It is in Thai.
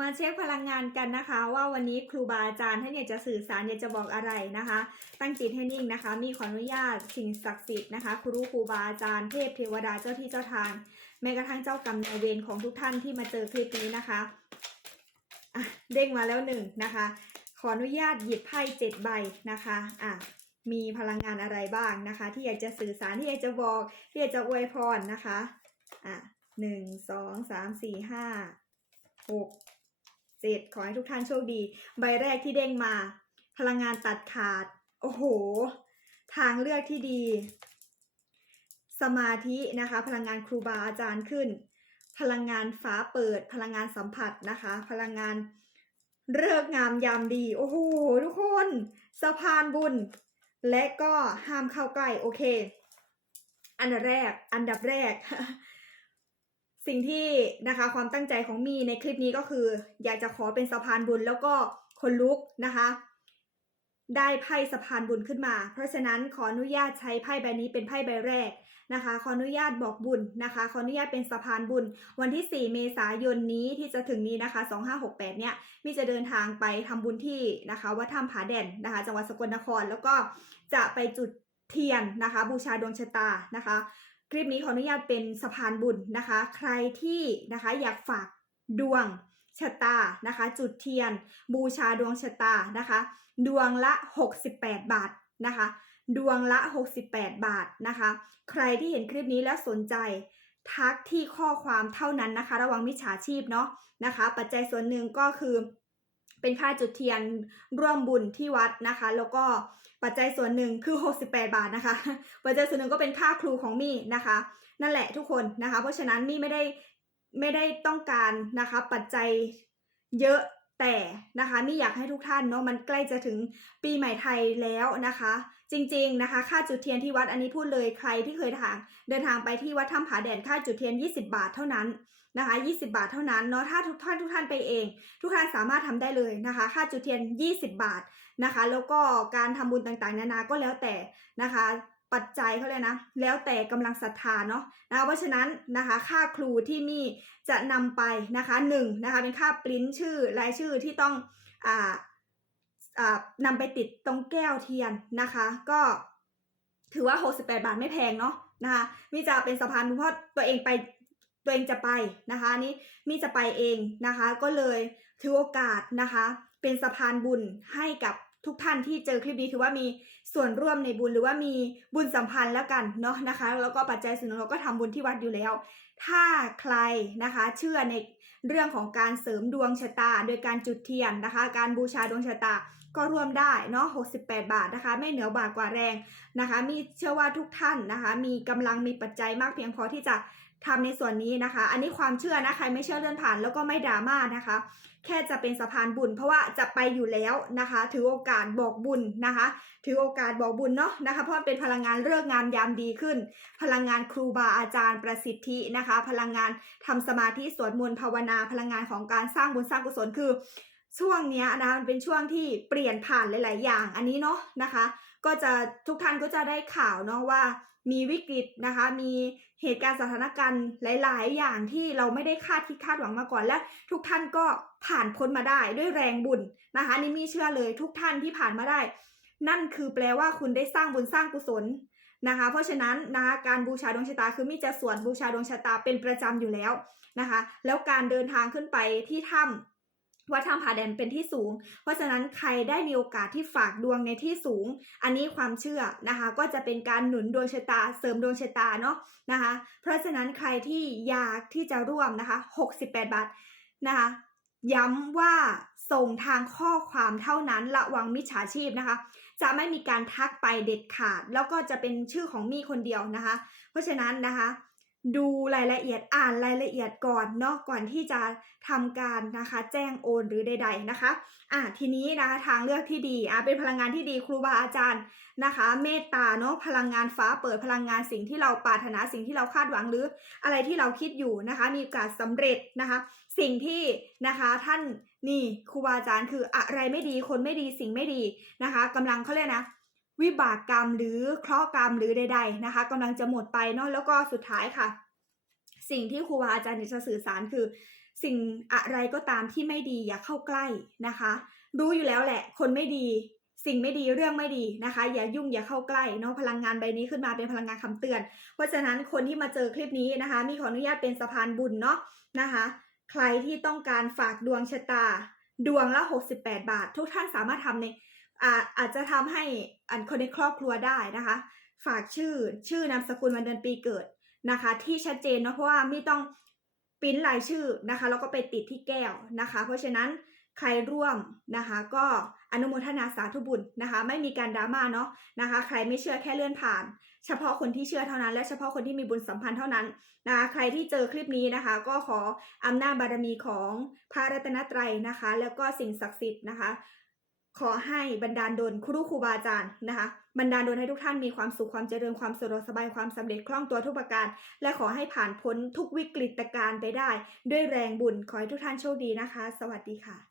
มาเช็คพลังงานกันนะคะ ว่าวันนี้ครูบาอาจารย์ท่านอยากจะสื่อสารอยากจะบอกอะไรนะคะ ตั้งจิตให้นิ่งนะคะ มีขออนุญาตสิ่งศักดิ์สิทธิ์นะคะครูครูบาอาจารย์เทพเทวดาเจ้าที่เจ้าทางแม้กระทั่งเจ้ากรรมนายเวรของทุกท่านที่มาเจอคลิปนี้นะคะะเด้งมาแล้วหนึ่งนะคะ ขออนุญาตหยิบไพ่เจ็ดใบนะคะอะมีพลังงานอะไรบ้างนะคะ ที่อยากจะสื่อสารที่อยากจะบอกที่อยากจะอวยพรนะคะอะหนึ่งสองสามสี่ห้าหก เจ็ดขอให้ทุกท่านโชคดี ใบแรกที่เด้งมา พลังงานตัดขาด โอ้โห ทางเลือกที่ดี สมาธินะคะ พลังงานครูบาอาจารย์ขึ้น พลังงานฟ้าเปิด พลังงานสัมผัสนะคะ พลังงานเลิกงามยามดี โอ้โห ทุกคนสะพานบุญ และก็ห้ามเข้าใกล้ โอเค อันดับแรก อันดับแรก สิ่งที่นะคะความตั้งใจของมีในคลิปนี้ก็คือ อยากจะขอเป็นสะพานบุญแล้วก็คนลุกนะคะ ได้ไพ่สะพานบุญขึ้นมา เพราะฉะนั้นขออนุญาตใช้ไพ่ใบนี้เป็นไพ่ใบแรกนะคะ ขออนุญาตบอกบุญนะคะ ขออนุญาตเป็นสะพานบุญ วันที่ 4 เมษายนนี้ที่จะถึงนี้นะคะ 2568 เนี่ยมิจะเดินทางไปทำบุญที่นะคะวัดถ้ำผาแด่นนะคะ จังหวัดสกลนคร แล้วก็จะไปจุดเทียนนะคะ บูชาดวงชะตานะคะ คลิปนี้ขออนุญาตเป็นสะพานบุญนะคะ ใครที่นะคะอยากฝากดวงชะตานะคะ จุดเทียน บูชาดวงชะตานะคะ ดวงละ 68 บาทนะคะ ดวงละ 68 บาทนะคะ ใครที่เห็นคลิปนี้แล้วสนใจทักที่ข้อความเท่านั้นนะคะ ระวังมิจฉาชีพเนาะนะคะ ปัจจัยส่วนหนึ่งก็คือ เป็นค่าจุดเทียนร่วมบุญที่วัดนะคะ แล้วก็ปัจจัยส่วนหนึ่งคือ 68 บาทนะคะ ปัจจัยส่วนหนึ่งก็เป็นค่าครูของมี่นะคะ นั่นแหละทุกคนนะคะ เพราะฉะนั้นมี่ไม่ได้ไม่ได้ต้องการนะคะปัจจัยเยอะแต่นะคะมี่อยากให้ทุกท่านเนาะมันใกล้จะถึงปีใหม่ไทยแล้วนะคะ จริง ๆนะคะ ค่าจุดเทียนที่วัดอันนี้พูดเลยใครที่เคยทางเดินทางไปที่วัดถ้ำผาแดนค่าจุดเทียน 20 บาทเท่านั้น นะคะ 20 บาทเท่านั้นเนาะถ้าทุกท่านทุกท่านไปเอง ทุกท่านสามารถทำได้เลยนะคะ ค่าจุดเทียน 20 บาทนะคะ แล้วก็การทำบุญต่างๆ นานาก็แล้วแต่นะคะปัจจัยเขาเลยนะ แล้วแต่กำลังศรัทธาเนาะนะเพราะฉะนั้นนะคะ ค่าครูที่มี่จะนำไปนะคะหนึ่งนะคะเป็นค่าปริ้นชื่อรายชื่อที่ต้องอ่าอ่านำไปติดตรงแก้วเทียนนะคะ ก็ถือว่า 68 บาทไม่แพงเนาะนะคะมี่จะเป็นสะพานบุญเพราะตัวเองไป ตัวเองจะไปนะคะนนี้มี่จะไปเองนะคะ ก็เลยถือโอกาสนะคะ เป็นสะพานบุญให้กับทุกท่านที่เจอคลิปนี้ถือว่ามีส่วนร่วมในบุญหรือว่ามีบุญสัมพันธ์แล้วกันเนาะนะคะ แล้วก็ปัจจัยส่วนเราก็ทำบุญที่วัดอยู่แล้ว ถ้าใครนะคะเชื่อในเรื่องของการเสริมดวงชะตา โดยการจุดเทียนนะคะ การบูชาดวงชะตาก็ร่วมได้เนาะ68 บาทนะคะ ไม่เหนือบาทกว่าแรงนะคะ มีเชื่อว่าทุกท่านนะคะ มีกำลังมีปัจจัยมากเพียงพอที่จะ ทำในส่วนนี้นะคะ อันนี้ความเชื่อนะใครไม่เชื่อเลื่อนผ่านแล้วก็ไม่ดราม่านะคะ แค่จะเป็นสะพานบุญ เพราะว่าจะไปอยู่แล้วนะคะ ถือโอกาสบอกบุญนะคะ ถือโอกาสบอกบุญเนาะนะคะ เพราะเป็นพลังงานเลิกงามยามดีขึ้น พลังงานครูบาอาจารย์ประสิทธินะคะ พลังงานทำสมาธิสวดมนต์ภาวนา พลังงานของการสร้างบุญสร้างกุศลคือ ช่วงเนี้ยนะมันเป็นช่วงที่เปลี่ยนผ่านหลาย ๆ อย่างอันนี้เนาะนะคะ ก็จะทุกท่านก็จะได้ข่าวเนาะว่ามีวิกฤตนะคะ มีเหตุการณ์สถานการณ์หลาย ๆ อย่างที่เราไม่ได้คาดคิดคาดหวังมาก่อนและทุกท่านก็ผ่านพ้นมาได้ด้วยแรงบุญนะคะนี่มีเชื่อเลยทุกท่านที่ผ่านมาได้ นั่นคือแปลว่าคุณได้สร้างบุญสร้างกุศลนะคะ เพราะฉะนั้นนะคะการบูชาดวงชะตาคือมิจะสวดบูชาดวงชะตาเป็นประจำอยู่แล้วนะคะ แล้วการเดินทางขึ้นไปที่ถ้ำ วัดถ้ำผาแดนเป็นที่สูง เพราะฉะนั้นใครได้มีโอกาสที่ฝากดวงในที่สูง อันนี้ความเชื่อนะคะ ก็จะเป็นการหนุนดวงชะตาเสริมดวงชะตาเนาะนะคะ เพราะฉะนั้นใครที่อยากที่จะร่วมนะคะ 68 บาทนะคะ ย้ำว่าส่งทางข้อความเท่านั้นระวังมิจฉาชีพนะคะ จะไม่มีการทักไปเด็ดขาด แล้วก็จะเป็นชื่อของมี่คนเดียวนะคะ เพราะฉะนั้นนะคะ ดูรายละเอียดอ่านรายละเอียดก่อนเนาะก่อนที่จะทำการนะคะ แจ้งโอนหรือใด ๆนะคะอะทีนี้นะคะทางเลือกที่ดีอะเป็นพลังงานที่ดีครูบาอาจารย์นะคะ เมตตาเนาะพลังงานฟ้าเปิดพลังงานสิ่งที่เราปรารถนาสิ่งที่เราคาดหวังหรืออะไรที่เราคิดอยู่นะคะ มีโอกาสสำเร็จนะคะ สิ่งที่นะคะท่านนี่ครูบาอาจารย์คืออะไรไม่ดีคนไม่ดีสิ่งไม่ดีนะคะกำลังเขาเรียกนะ วิบากกรรมหรือเคราะห์กรรมหรือใด ๆนะคะกำลังจะหมดไปเนาะแล้วก็สุดท้ายค่ะ สิ่งที่ครูบาอาจารย์จะสื่อสารคือ สิ่งอะไรก็ตามที่ไม่ดีอย่าเข้าใกล้นะคะ รู้อยู่แล้วแหละ คนไม่ดี สิ่งไม่ดีเรื่องไม่ดีนะคะ อย่ายุ่งอย่าเข้าใกล้เนาะพลังงานใบนี้ขึ้นมาเป็นพลังงานคำเตือน เพราะฉะนั้นคนที่มาเจอคลิปนี้นะคะ มีขออนุญาตเป็นสะพานบุญเนาะนะคะ ใครที่ต้องการฝากดวงชะตา ดวงละ 68 บาท ทุกท่านสามารถทำใน อาอาจจะทำให้อันคนในครอบครัวได้นะคะ ฝากชื่อชื่อนามสกุลวันเดือนปีเกิดนะคะ ที่ชัดเจนเนาะเพราะว่าไม่ต้องปิ้นรายชื่อนะคะแล้วก็ไปติดที่แก้วนะคะ เพราะฉะนั้นใครร่วมนะคะก็อนุโมทนาสาธุบุญนะคะ ไม่มีการดราม่าเนาะนะคะ ใครไม่เชื่อแค่เลื่อนผ่าน เฉพาะคนที่เชื่อเท่านั้น และเฉพาะคนที่มีบุญสัมพันธ์เท่านั้นนะคะใครที่เจอคลิปนี้นะคะ ก็ขออำนาจบารมีของพระรัตนตรัยนะคะ แล้วก็สิ่งศักดิ์สิทธิ์นะคะ ขอให้บรรดาลดลครูครูบาอาจารย์นะคะบรรดาลดลให้ทุกท่านมีความสุขความเจริญความสะดวกสบายความสำเร็จคล่องตัวทุกประการ และขอให้ผ่านพ้นทุกวิกฤตการณ์ไปได้ ด้วยแรงบุญขอให้ทุกท่านโชคดีนะคะ สวัสดีค่ะ